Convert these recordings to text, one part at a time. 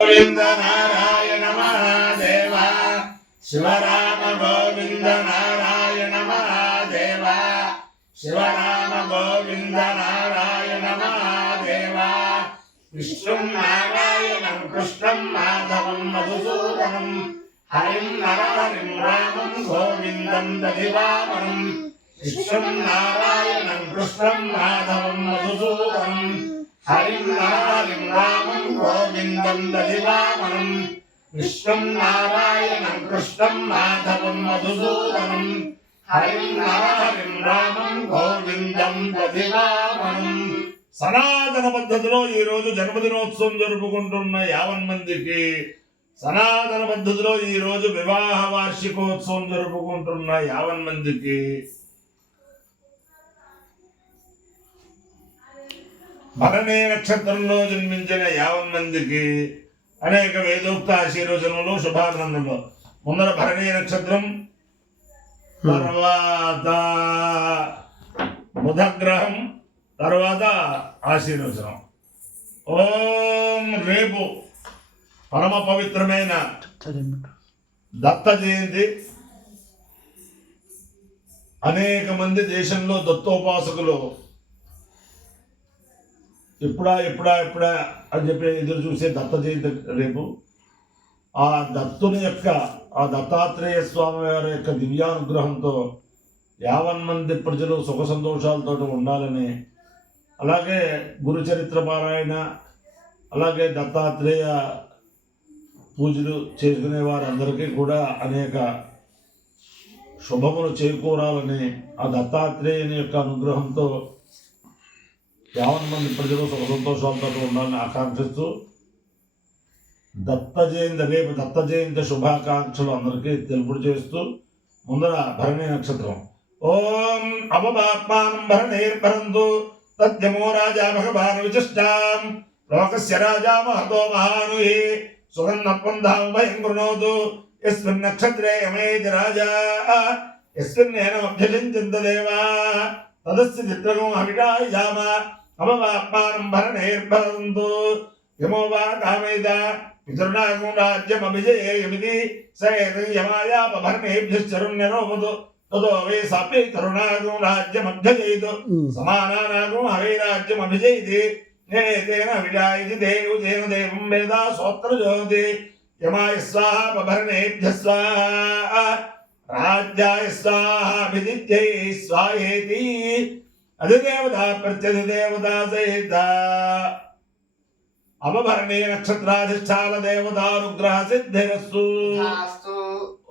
गोविंद नारायण महादेव शिवराम गोविंद नारायण महादेव शिवराम गोविंद नारायण महादेव विष्णुं नारायणं कृष्णं माधवं मधुसूदनं हरिं नरहरिं रामं गोविन्दं दधिवामनं विष्णुं नारायणं कृष्णं माधवं मधुसूदनं हरिं नरहरिं रामं गोविन्दं दधिवामनं विष्णुं नारायणं कृष्णं माधवं मधुसूदनं हरिं नरहरिं रामं गोविन्दं दधिवामनं సనాతన పద్ధతిలో ఈ రోజు జన్మదినోత్సవం జరుపుకుంటున్న 50 మందికి సనాతన పద్ధతిలో ఈ రోజు వివాహ వార్షికోత్సవం జరుపుకుంటున్న 50 మందికి భరణి నక్షత్రంలో జన్మించిన 50 మందికి అనేక వేదోక్త ఆశీర్వచనములు శుభాభినందనలు. ముందర భరణి నక్షత్రం, తర్వాత బుధగ్రహం, తర్వాత ఆశీర్వచనం. ఓం రేపు పరమ పవిత్రమైన దత్త జయంతి. అనేక మంది దేశంలో దత్తోపాసకులు ఎప్పుడా అని చెప్పి ఎదురు చూసే దత్త జయంతి రేపు. ఆ దత్తుని యొక్క, ఆ దత్తాత్రేయ స్వామి వారి యొక్క దివ్యానుగ్రహంతో 50 మంది ప్రజలు సుఖ సంతోషాలతో ఉండాలని, అలాగే గురుచరిత్ర పారాయణ, అలాగే దత్తాత్రేయ పూజలు చేసుకునే వారందరికీ కూడా అనేక శుభములు చేకూరాలని, ఆ దత్తాత్రేయుని యొక్క అనుగ్రహంతో 50 మంది ప్రజలు సుఖ సంతోషాలతో ఉండాలని ఆకాంక్షిస్తూ దత్త జయంతి, రేపు దత్త జయంతి శుభాకాంక్షలు అందరికీ తెలుపుడు చేస్తూ ముందర భరణి నక్షత్రం. ఓం అపపాత్మానం భరణేర్భరంతు తద్యమో రాజా భగవాన్ విశిష్టాం లోకస్య రాజా మహతో మహానుహి సుగంధపంధాం భయం కృణోతు యస్మిన్ నక్షత్రే యమేతి రాజా యస్మిన్నేనమభ్యజించంత దేవా తదస్య చిత్రగం హవిషాయామ అపపాత్మానం భరణేర్భరంతు యమో వా కామేద పితృనాగం రాజ్యమభిజయేయమితి స యమాయాపభరణేభ్యశ్చరుణ్యనోపదు ततो वे सापे तरुणागुं राज्यमभ्यजयितु समानानागुं हवे राज्यमभिजयिति तेन विजायति देवतेन देवं वेदा सोत्र ज्योति यमाय स्वाहा पभरणेभ्यः स्वाहा राज्याय स्वाहा विदित्यै स्वाहेति अधिदेवता प्रत्यधिदेवता सहित अपभरणे नक्षत्राधिष्ठान देवतानुग्रह सिद्धिरस्तु.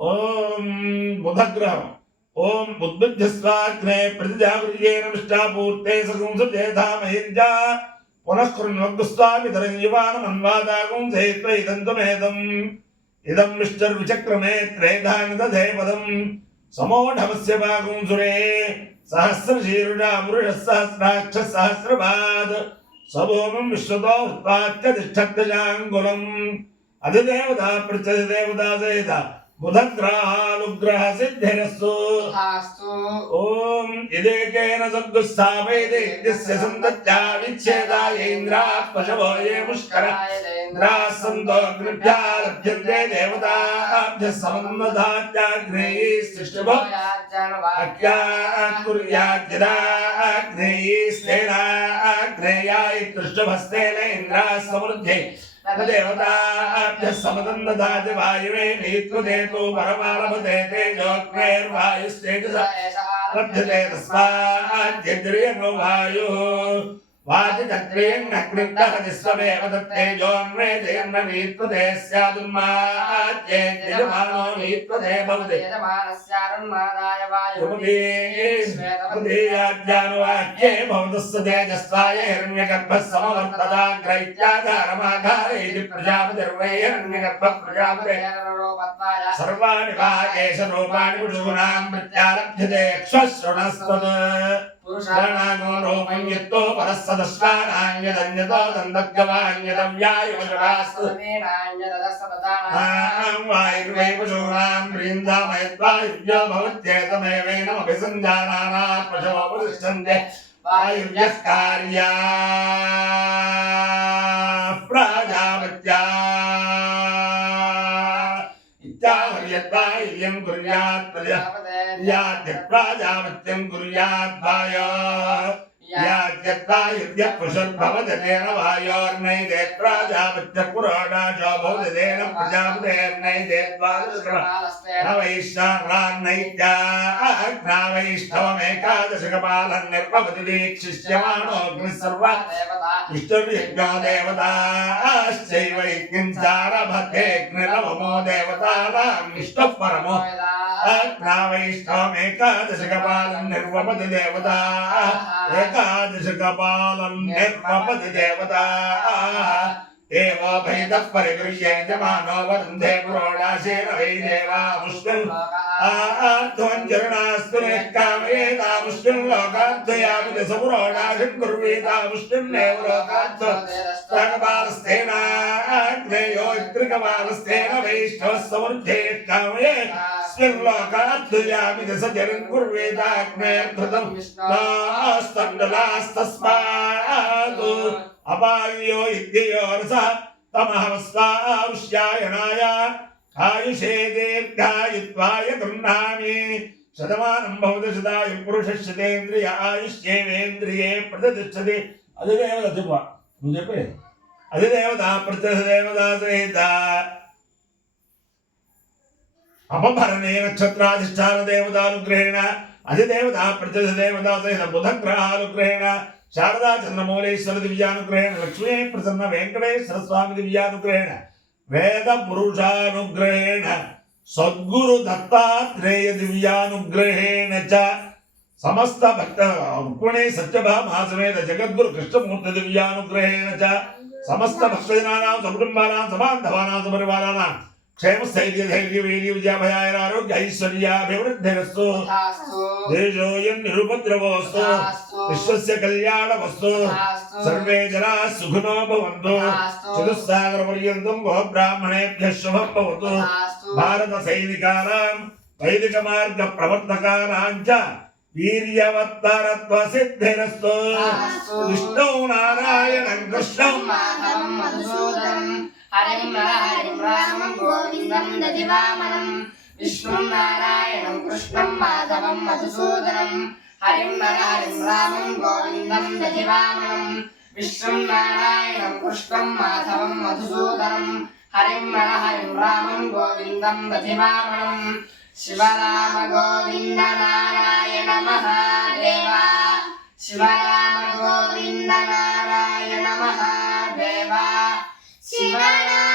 ओम बुधग्रहम्. ओम बुद्धिस्वाग्ने प्रतिजागृयेन मिष्टापूर्ते सकुंसुजेधामहिञ्जा पुनः कृण्वग्स्वामितरं युवानमन्वादागुं सेत्वैदन्तमेदम् इदं मिष्टर्विचक्रमे त्रेधानदधेपदं समोढवस्य पागुंसुरे सहस्रशीरुषा पुरुषः सहस्राक्षः सहस्रपाद सभूमं विश्वतो उत्पात्य तिष्ठत्यजाङ्गुलम् अधिदेवता प्रत्यधिदेवता सहित बुधग्रहानुग्रह सिद्धिरस्तु. ओम इदेकेन सद्गुस्थापयते यस्य सन्तत्या विच्छेदाय इन्द्राः पशवो ये मुष्कर इन्द्राः सन्तो अग्निभ्यः लभ्यन्ते देवताभ्यः समन्वधात्याग्नेयैस्तिष्ठभो अक्यात् कुर्यात् यदा अग्नेयैस्तेनाग्नेयाय तिष्ठभस्तेन इन्द्राः समृद्धे देवताभ्यः समदन्नदाति वायुवे नीत्वदेतो परमालभते तेजोग्नेर्वायुस्तेजसा लभ्यते तस्माद्यद्रियङ्गो वायुः वाजितद्रियङ्गग्निन्दः विश्वमेव तत्तेजोन्मे तेन्न नीत्वते स्यादुन्माद्येद्यजमानो नीत्वते भवति यजमानस्यारुन्मादाय वायुः भवतस्य तेजस्वाय हिरण्यगर्भः समवर्तदाग्रैत्याधारमाघारैति प्रजापतिर्वै हिरण्यगर्भः प्रजापते सर्वाणि वा एष रूपाणि पुरुषूणां प्रत्यारभ्यते श्वश्रुणस्तत् पुरुषाणागो रूपं यत्तो परस्सदश्वानान्यदन्यतो दन्तग्यवान्यदव्यायुषवास्तु वायुर्वै पुरुषूणां प्रीन्दामयद्वायुव्यो भवत्येतमेवेनमभिसञ्जानाना पशवोपतिष्ठन्ते वायुव्यः कार्या प्राजापत्या हर्यद्वाय्यं कुर्यात् प्रजापत्यं कुर्यात् वायो याद्यद्वायुर्यः पुषुर्भवदनेन वायोर्नैदे प्रजापत्यः पुरोडाशो भवदेन प्रजापतेर्नैदेद्वादशकपालस्तेन वैश्वानरान्नैत्याग्नावैष्ठवमेकादशकपालं निर्भवति दीक्षिष्यमाणोऽग्निः सर्वा इष्टर्यज्ञो देवताश्चैव यज्ञं चारभतेऽग्निरवमो देवतानाम् इष्टः परमो अग्नावैष्ठवमेकादशकपालं निर्वपति देवता एकादशकपालं निर्वपति देवता एवो भैदः परिगृह्य यजमानो वरुन्धे पुरोडाशेन वै देवामुष्मिन् आत्मञ्जरणास्तु निःकामयेतामुष्मिन् लोकाद्वयामिति स पुरोडाशं कुर्वीतामुष्मिन्नेव लोकाद्वयकपालस्तेन अग्नेयो त्रिकपालस्तेन वैष्णवः समृद्धे कामये स्मिल्लोकाद्वयामिति स जरन् कुर्वीताग्नेर्धृतं नास्तण्डलास्तस्मात् अपायो इत्ययोरसः तमहवस्वावश्यायणाय आयुषे दीर्घायुत्वाय गृह्णामि शतमानं भवति शतायुः पुरुषश्शतेन्द्रिय आयुष्येवेन्द्रिये प्रतिष्ठति अधिदेवता చెప్పు నువ్వు చెప్పే अधिदेवता प्रतिदेवता सहित अपभरणे नक्षत्राधिष्ठान देवतानुग्रहेण अधिदेवता प्रतिदेवता सहित बुधग्रहानुग्रहेण शारदा चंद्रमौलेश्वर दिव्यानुग्रहेण लक्ष्मी प्रसन्न वेंकटेश्वर स्वामी दिव्यानुग्रहेण वेद पुरुषानुग्रहेण सद्गुरु दत्तात्रेय दिव्यानुग्रहेण च समस्त भक्त रुक्मिणी सत्यभामा समेत जगद्गुरु कृष्णमूर्ति दिव्यानुग्रहेण च समस्त भक्तजनानां सकुटुम्बानां समान्धवानां सपरिवाराणां क्षेम स्थैर्य धैर्य वीर्य विजयाभयाय आरोग्य ऐश्वर्याभिवृद्धिरस्तु देशोऽयं निरुपद्रवोऽस्तु विश्वस्य कल्याणमस्तु सर्वे जनाः सुखिनो भवन्तु चतुस्सागरपर्यन्तं गोब्राह्मणेभ्यः शुभं भवतु भारतसैनिकानां वैदिकमार्गप्रवर्तकानां च वीर्यवत्तरत्वसिद्धिरस्तु विष्णौ नारायणं कृष्णं माधवं मधुसूदनं हरिं रामं गोविन्दं दधिवामनं विष्णुं नारायणं कृष्णं माधवं मधुसूदनं हरिं रामं गोविन्दं दधिवामनं विष्णुं नारायणं कृष्णं माधवं मधुसूदनं हरिं रामं गोविन्दं दधिवामनं शिवराम गोविन्द नारायण महादेवा शिवराम गोविन्द नारायण महादेवा शिवराम